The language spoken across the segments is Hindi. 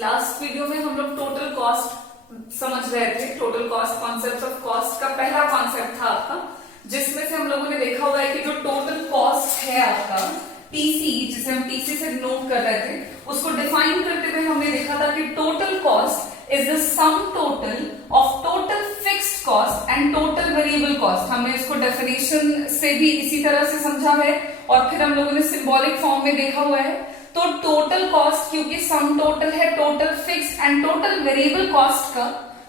लास्ट वीडियो में हम लोग टोटल कॉस्ट समझ रहे थे। Total cost, concept of cost का पहला कॉन्सेप्ट था आपका, जिसमें से हम लोगों ने देखा हुआ है कि जो टोटल कॉस्ट है आपका टीसी, जिसे हम टीसी से नोट कर रहे थे, उसको डिफाइन करते हुए हमने देखा था कि total cost is the sum total of total fixed cost and total variable cost. हमने इसको डेफिनेशन से भी इसी तरह से समझा है और फिर हम लोगों ने सिंबॉलिक फॉर्म में देखा हुआ है। तो टोटल कॉस्ट क्योंकि सम टोटल है total fixed and total variable cost का,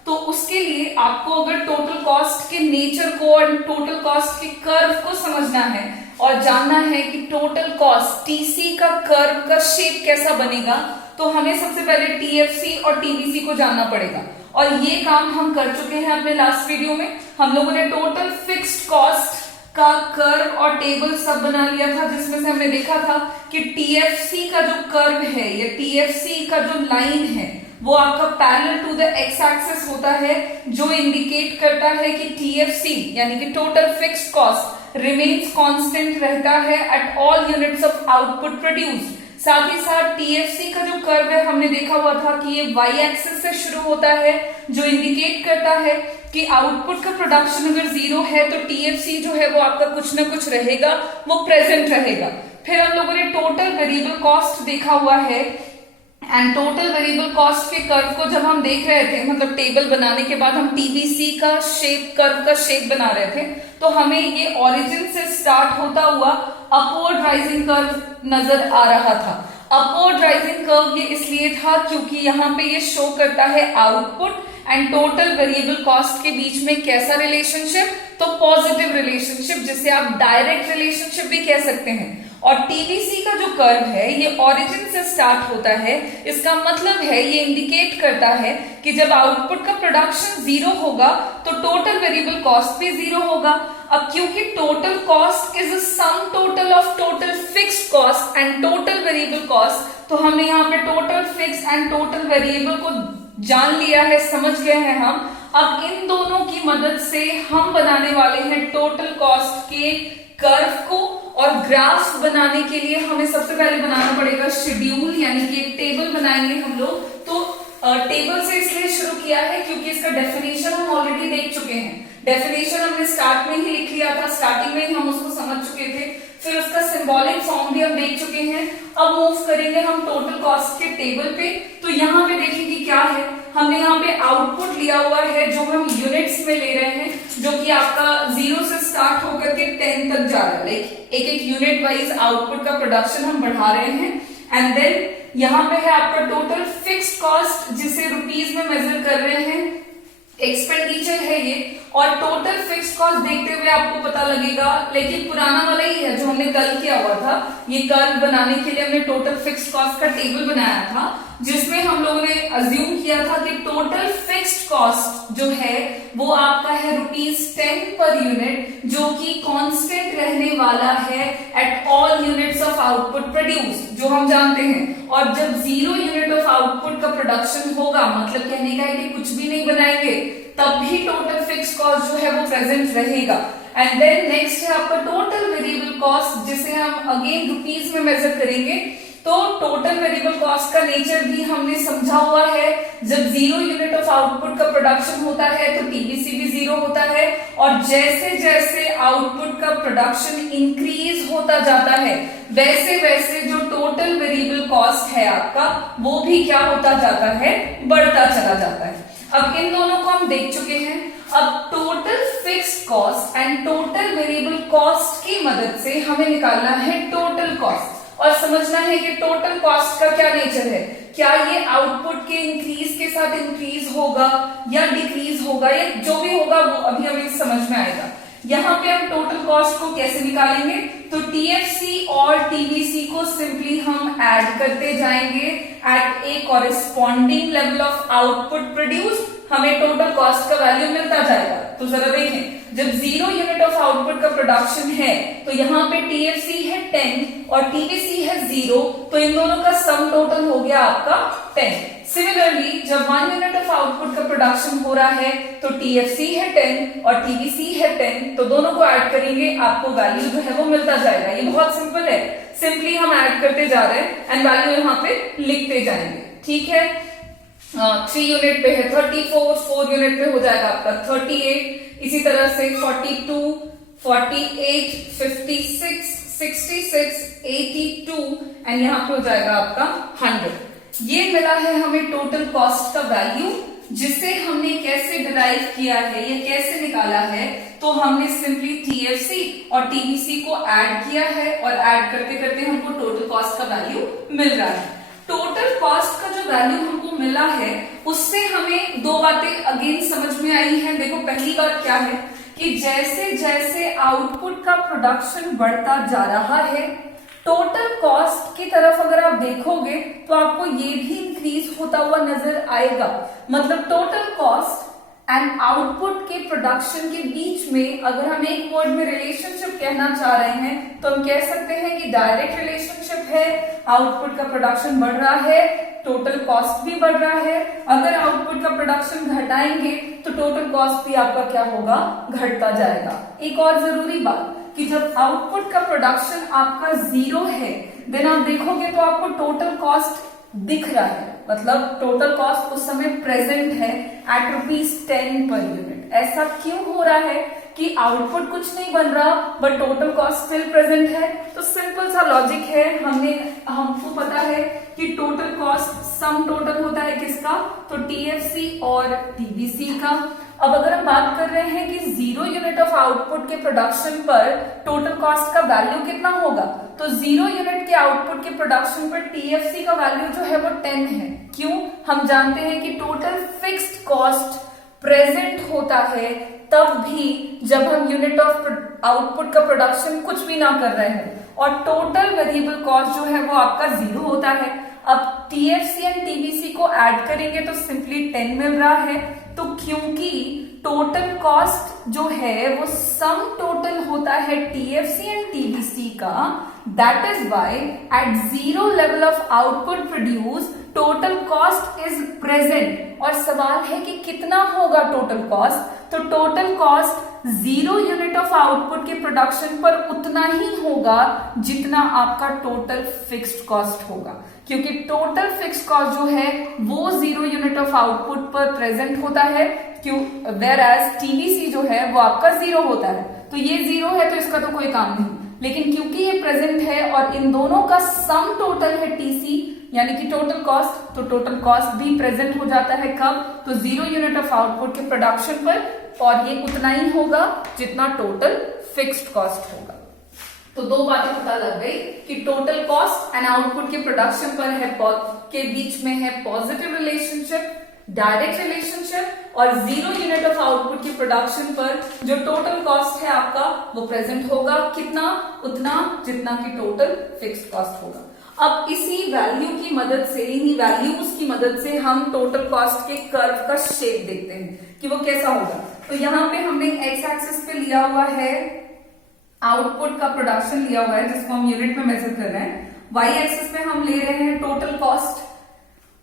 तो उसके लिए आपको अगर टोटल कॉस्ट के नेचर को और टोटल कॉस्ट के कर्व को समझना है और जानना है कि टोटल कॉस्ट टीसी का कर्व का शेप कैसा बनेगा, तो हमें सबसे पहले टीएफसी और टीवीसी को जानना पड़ेगा। और ये काम हम कर चुके हैं अपने लास्ट वीडियो में। हम लोगों ने टोटल फिक्स्ड कॉस्ट का कर्व और टेबल सब बना लिया था, जिसमें से हमने देखा था कि टीएफसी का जो कर्व है या टीएफसी का जो लाइन है वो आपका parallel to the X axis होता है, जो इंडिकेट करता है कि टीएफसी यानी कि total fixed cost remains constant रहता है at all units of output produced. साथ ही साथ टीएफसी का जो कर्व है हमने देखा हुआ था कि ये वाई एक्सिस से शुरू होता है, जो इंडिकेट करता है कि आउटपुट का प्रोडक्शन अगर जीरो है तो टीएफसी जो है वो आपका कुछ ना कुछ रहेगा, वो प्रेजेंट रहेगा। फिर हम लोगों ने टोटल वेरिएबल कॉस्ट देखा हुआ है एंड टोटल वेरिएबल कॉस्ट के कर्व को जब हम देख रहे थे, मतलब टेबल बनाने के बाद हम टीवीसी का शेप, कर्व का शेप बना रहे थे, तो हमें ये ओरिजिन से स्टार्ट होता हुआ अपवर्ड राइजिंग कर्व नजर आ रहा था। अपवर्ड राइजिंग कर्व ये इसलिए था क्योंकि यहाँ पे ये शो करता है output and total variable cost के बीच में कैसा रिलेशनशिप, तो पॉजिटिव रिलेशनशिप, जिसे आप डायरेक्ट रिलेशनशिप भी कह सकते हैं। और टीवीसी का जो कर्व है ये ओरिजिन से स्टार्ट होता है, इसका मतलब है ये इंडिकेट करता है कि जब आउटपुट का प्रोडक्शन जीरो होगा तो टोटल वेरिएबल कॉस्ट भी जीरो होगा। अब क्योंकि total cost is a sum total of total fixed cost and total variable cost, तो हमने यहाँ पे total fix and total variable को जान लिया है, समझ गए हैं हम। अब इन दोनों की मदद से हम बनाने वाले हैं टोटल कॉस्ट के कर्व को, और ग्राफ बनाने के लिए हमें सबसे पहले बनाना पड़ेगा शेड्यूल, यानी कि एक टेबल बनाएंगे हम लोग। तो टेबल से इसलिए शुरू किया है क्योंकि इसका डेफिनेशन हम ऑलरेडी देख चुके हैं। डेफिनेशन हमने स्टार्ट में ही लिख लिया था, स्टार्टिंग में ही हम उसको समझ चुके थे, फिर उसका सिंबॉलिक फॉर्म भी हम देख चुके हैं। अब मूव करेंगे हम टोटल कॉस्ट के टेबल पे। तो यहाँ पे देखिए कि क्या है, हमने यहाँ पे आउटपुट लिया हुआ है जो हम यूनिट्स में ले रहे हैं, जो कि आपका 0 से स्टार्ट होकर के 10 तक जा रहा है। एक एक यूनिट वाइज आउटपुट का प्रोडक्शन हम बढ़ा रहे हैं। एंड देन यहाँ पे है आपका टोटल फिक्स्ड कॉस्ट, जिसे रुपीज में मेजर कर रहे हैं, एक्सपेंडिचर है ये। और टोटल फिक्स्ड कॉस्ट देखते हुए आपको पता लगेगा, लेकिन पुराना वाला ही है जो हमने कल किया हुआ था। ये कर्व बनाने के लिए हमने टोटल फिक्स्ड कॉस्ट का टेबल बनाया था, जिसमें हम लोगों ने अज्यूम किया था कि टोटल फिक्स्ड कॉस्ट जो है वो आपका है ₹10 पर यूनिट, जो कि कांस्टेंट रहने वाला है at all units of output produce, जो हम जानते हैं। और जब 0 यूनिट ऑफ आउटपुट का प्रोडक्शन होगा, मतलब कहने का है कि कुछ भी नहीं बनाएंगे, तब भी टोटल फिक्स्ड कॉस्ट जो है वो प्रेजेंट रहेगा। एंड देन नेक्स्ट है आपका टोटल वेरिएबल कॉस्ट, जिसे हम अगेन रुपीज में मेजर करेंगे। तो टोटल वेरिएबल कॉस्ट का नेचर भी हमने समझा हुआ है। जब 0 यूनिट ऑफ आउटपुट का प्रोडक्शन होता है तो टीवीसी भी 0 होता है, और जैसे जैसे आउटपुट का प्रोडक्शन इंक्रीज होता जाता है वैसे वैसे जो टोटल वेरिएबल कॉस्ट है आपका वो भी क्या होता जाता है, बढ़ता चला जाता है। अब इन दोनों को हम देख चुके हैं। अब total fixed cost and total variable cost की मदद से हमें निकालना है टोटल कॉस्ट, और समझना है कि टोटल कॉस्ट का क्या नेचर है। क्या ये आउटपुट के इंक्रीज के साथ इंक्रीज होगा या डिक्रीज होगा, या जो भी होगा वो अभी हमें समझ में आएगा। यहाँ पे हम टोटल कॉस्ट को कैसे निकालेंगे, तो टीएफसी और टीवीसी को सिंपली हम ऐड करते जाएंगे at a corresponding level of output produce, हमें टोटल कॉस्ट का वैल्यू मिलता जाएगा। तो जरा देखें, जब 0 यूनिट ऑफ आउटपुट का प्रोडक्शन है तो यहाँ पे टीएफसी है 10 और टीवीसी है 0, तो इन दोनों का सम टोटल हो गया आपका 10। सिमिलरली जब 1 यूनिट ऑफ आउटपुट का प्रोडक्शन हो रहा है तो टीएफसी है 10 और टीवीसी है 10, तो दोनों को ऐड करेंगे, आपको वैल्यू जो है वो मिलता जाएगा। ये बहुत सिंपल है, सिंपली हम ऐड करते जा रहे हैं एंड वैल्यू यहाँ पे लिखते जाएंगे, ठीक है। 3 यूनिट पे है 34, 4 यूनिट पे हो जाएगा आपका 38, इसी तरह से 42, 48, 56, 66, 82 एंड यहाँ पे हो जाएगा आपका 100। ये मिला है हमें टोटल कॉस्ट का वैल्यू, जिसे हमने कैसे डिराइव किया है या कैसे निकाला है, तो हमने सिंपली टीएफसी और टीबीसी को ऐड किया है और ऐड करते करते हमको टोटल कॉस्ट का वैल्यू मिल रहा है। टोटल कॉस्ट का जो वैल्यू हमको मिला है उससे हमें दो बातें अगेन समझ में आई हैं। देखो पहली बात क्या है कि जैसे जैसे आउटपुट का प्रोडक्शन बढ़ता जा रहा है, टोटल कॉस्ट की तरफ अगर आप देखोगे तो आपको ये भी इंक्रीज होता हुआ नजर आएगा। मतलब टोटल कॉस्ट एंड आउटपुट के प्रोडक्शन के बीच में अगर हम एक वर्ड में रिलेशनशिप कहना चाह रहे हैं तो हम कह सकते हैं कि डायरेक्ट रिलेशनशिप है। आउटपुट का प्रोडक्शन बढ़ रहा है, टोटल कॉस्ट भी बढ़ रहा है। अगर आउटपुट का प्रोडक्शन घटाएंगे तो टोटल कॉस्ट भी आपका क्या होगा, घटता जाएगा। एक और जरूरी बात कि जब आउटपुट का प्रोडक्शन आपका 0 है, देन आप देखोगे तो आपको टोटल कॉस्ट दिख रहा है, मतलब टोटल कॉस्ट उस समय प्रेजेंट है एट ₹10 पर यूनिट। ऐसा क्यों हो रहा है कि आउटपुट कुछ नहीं बन रहा but total cost still present है? तो सिंपल सा लॉजिक है, हमको पता है कि टोटल कॉस्ट सम टोटल होता है किसका, तो टीएफसी और टीबीसी का। अब अगर हम बात कर रहे हैं कि 0 यूनिट ऑफ आउटपुट के प्रोडक्शन पर टोटल कॉस्ट का वैल्यू कितना होगा, तो 0 यूनिट के आउटपुट के प्रोडक्शन पर टीएफसी का वैल्यू जो है वो 10 है। क्यों? हम जानते हैं कि टोटल फिक्स्ड कॉस्ट प्रेजेंट होता है तब भी जब हम यूनिट ऑफ आउटपुट का प्रोडक्शन कुछ भी ना कर रहे हैं, और टोटल वेरिएबल कॉस्ट जो है वो आपका 0 होता है। अब टीएफसी एंड टीबीसी को ऐड करेंगे तो सिंपली 10 मिल रहा है। तो क्योंकि टोटल कॉस्ट जो है वो सम टोटल होता है टीएफसी एंड टीबीसी का, that is why at 0 level of output produce total cost is present. और सवाल है कि कितना होगा टोटल कॉस्ट, तो total cost 0 unit of output के प्रोडक्शन पर उतना ही होगा जितना आपका टोटल फिक्स्ड कॉस्ट होगा, क्योंकि टोटल फिक्स्ड कॉस्ट जो है वो 0 यूनिट ऑफ आउटपुट पर प्रेजेंट होता है, क्यों, वेयर एज टीबीसी जो है वो आपका 0 होता है। तो ये 0 है तो इसका तो कोई काम नहीं, लेकिन क्योंकि ये प्रेजेंट है और इन दोनों का सम टोटल है टीसी यानी कि टोटल कॉस्ट, तो टोटल कॉस्ट भी प्रेजेंट हो जाता है कब, तो 0 यूनिट ऑफ आउटपुट के प्रोडक्शन पर, और ये उतना ही होगा जितना टोटल फिक्स्ड कॉस्ट होगा। तो दो बातें पता लग गई कि टोटल कॉस्ट एंड आउटपुट के प्रोडक्शन पर है के बीच में है पॉजिटिव रिलेशनशिप, डायरेक्ट रिलेशनशिप, और 0 यूनिट ऑफ आउटपुट के प्रोडक्शन पर जो टोटल कॉस्ट है आपका वो प्रेजेंट होगा कितना, उतना जितना कि टोटल फिक्स्ड कॉस्ट होगा। अब इसी वैल्यू की मदद से, इन्हीं वैल्यूज की मदद से हम टोटल कॉस्ट के कर्व का शेप देखते हैं कि वो कैसा होगा। तो यहाँ पे हमने एक्स एक्सिस पे लिया हुआ है आउटपुट का प्रोडक्शन लिया हुआ है जिसको हम यूनिट में मेजर कर रहे हैं, वाई एक्सिस पे हम ले रहे हैं टोटल कॉस्ट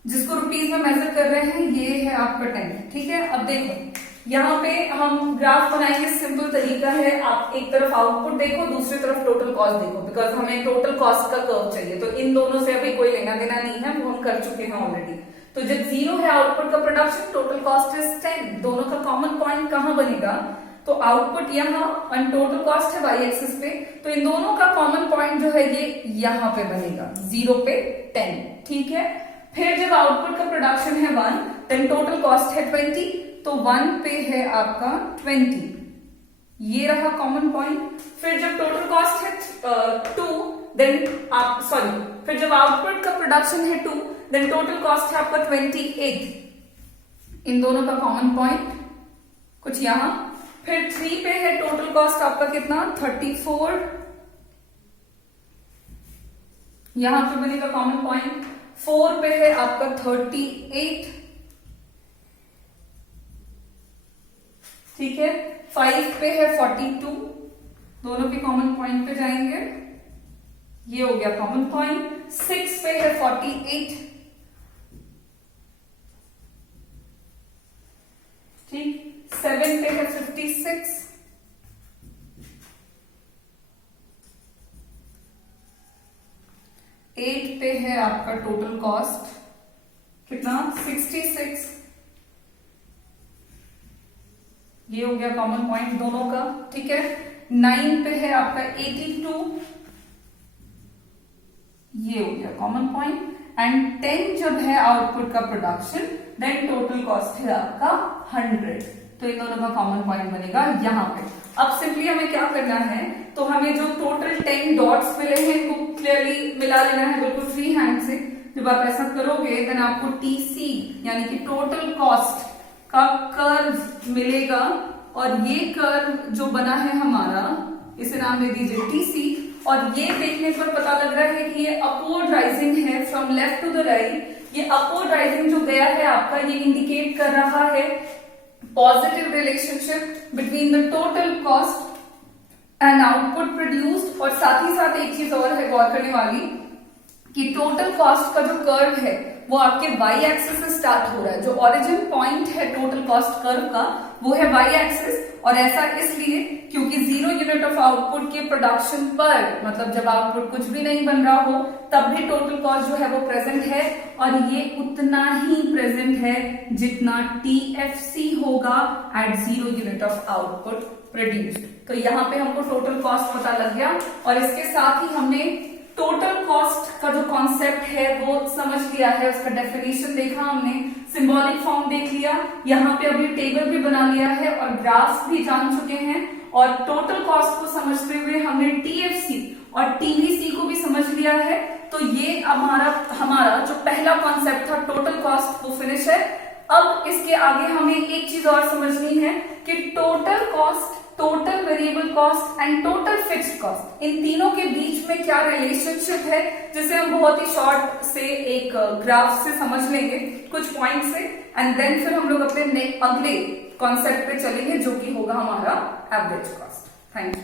जिसको रुपीज में मेजर कर रहे हैं, ये है आपका 10। ठीक है, अब देखो यहाँ पे हम ग्राफ बनाएंगे, सिंपल तरीका है, आप एक तरफ आउटपुट देखो दूसरी तरफ टोटल कॉस्ट देखो, बिकॉज हमें टोटल कॉस्ट का कर्व चाहिए। तो इन दोनों से अभी कोई लेना देना नहीं है, वो हम कर चुके हैं ऑलरेडी। तो जब 0 है आउटपुट का प्रोडक्शन, टोटल कॉस्ट इज 10, दोनों का कॉमन पॉइंट कहाँ बनेगा, तो आउटपुट यहाँ और टोटल कॉस्ट है वाई एक्सिस पे, तो इन दोनों का कॉमन पॉइंट जो है ये यहाँ पे बनेगा 0 पे 10। ठीक है, फिर जब आउटपुट का प्रोडक्शन है 1, देन टोटल कॉस्ट है 20, तो 1 पे है आपका 20, ये रहा कॉमन पॉइंट। फिर जब टोटल कॉस्ट है 2, देन आप फिर जब आउटपुट का प्रोडक्शन है 2, देन टोटल कॉस्ट है आपका 28, इन दोनों का कॉमन पॉइंट कुछ यहां। फिर 3 पे है टोटल कॉस्ट आपका कितना 34, यहां पे बनेगा कॉमन पॉइंट। 4 पे है आपका 38, ठीक है। 5 पे है 42, दोनों के कॉमन पॉइंट पे जाएंगे, ये हो गया कॉमन पॉइंट। 6 पे है 48, ठीक। 7 पे है 56, 8 पे है आपका टोटल कॉस्ट कितना 66, ये हो गया कॉमन पॉइंट दोनों का, ठीक है। 9 पे है आपका 82, ये हो गया कॉमन पॉइंट। एंड 10 जब है आउटपुट का प्रोडक्शन, देन टोटल कॉस्ट है आपका 100, तो इन दोनों का कॉमन पॉइंट बनेगा यहाँ पे। अब सिंपली हमें क्या करना है, तो हमें जो टोटल 10 डॉट्स मिले हैं इनको क्लियरली मिला लेना है बिल्कुल फ्री हैंड से। जब आप ऐसा करोगे देन आपको टीसी यानी कि टोटल कॉस्ट का कर्व मिलेगा, और ये कर्व जो बना है हमारा, इसे नाम दे दीजिए टीसी, और ये देखने पर पता लग रहा है कि ये अपवर्ड राइजिंग है from left to the right. ये अपवर्ड राइजिंग जो गया है आपका, ये इंडिकेट कर रहा है positive relationship between the total cost and output produced. और साथ ही साथ एक चीज और है गौर करने वाली, कि टोटल कॉस्ट का जो कर्व है वो आपके वाई एक्सिस से स्टार्ट हो रहा है। जो ओरिजिन पॉइंट है टोटल कॉस्ट कर्व का वो है वाई एक्सिस, और ऐसा इसलिए क्योंकि 0 यूनिट ऑफ आउटपुट के प्रोडक्शन पर, मतलब जब आउटपुट कुछ भी नहीं बन रहा हो तब भी टोटल कॉस्ट जो है वो प्रेजेंट है, और ये उतना ही प्रेजेंट है जितना टीएफसी होगा at 0 unit of output produced. तो यहाँ पे हमको टोटल कॉस्ट पता लग गया, और इसके साथ ही हमने टोटल कॉस्ट का जो कॉन्सेप्ट है वो समझ लिया है, उसका डेफिनेशन देखा हमने, सिंबॉलिक फॉर्म देख लिया, यहाँ पे अभी टेबल भी बना लिया है और ग्राफ्स भी जान चुके हैं, और टोटल कॉस्ट को समझते हुए हमने टीएफसी और टीवीसी को भी समझ लिया है। तो ये हमारा जो पहला कॉन्सेप्ट था टोटल कॉस्ट वो फिनिश है। अब इसके आगे हमें एक चीज और समझनी है कि total cost, total variable cost and total fixed cost, इन तीनों के बीच में क्या रिलेशनशिप है, जिसे हम बहुत ही शॉर्ट से एक ग्राफ से समझ लेंगे कुछ पॉइंट से, एंड देन फिर हम लोग अपने अगले कॉन्सेप्ट पे चलेंगे जो कि होगा हमारा एवरेज कॉस्ट। Thank you.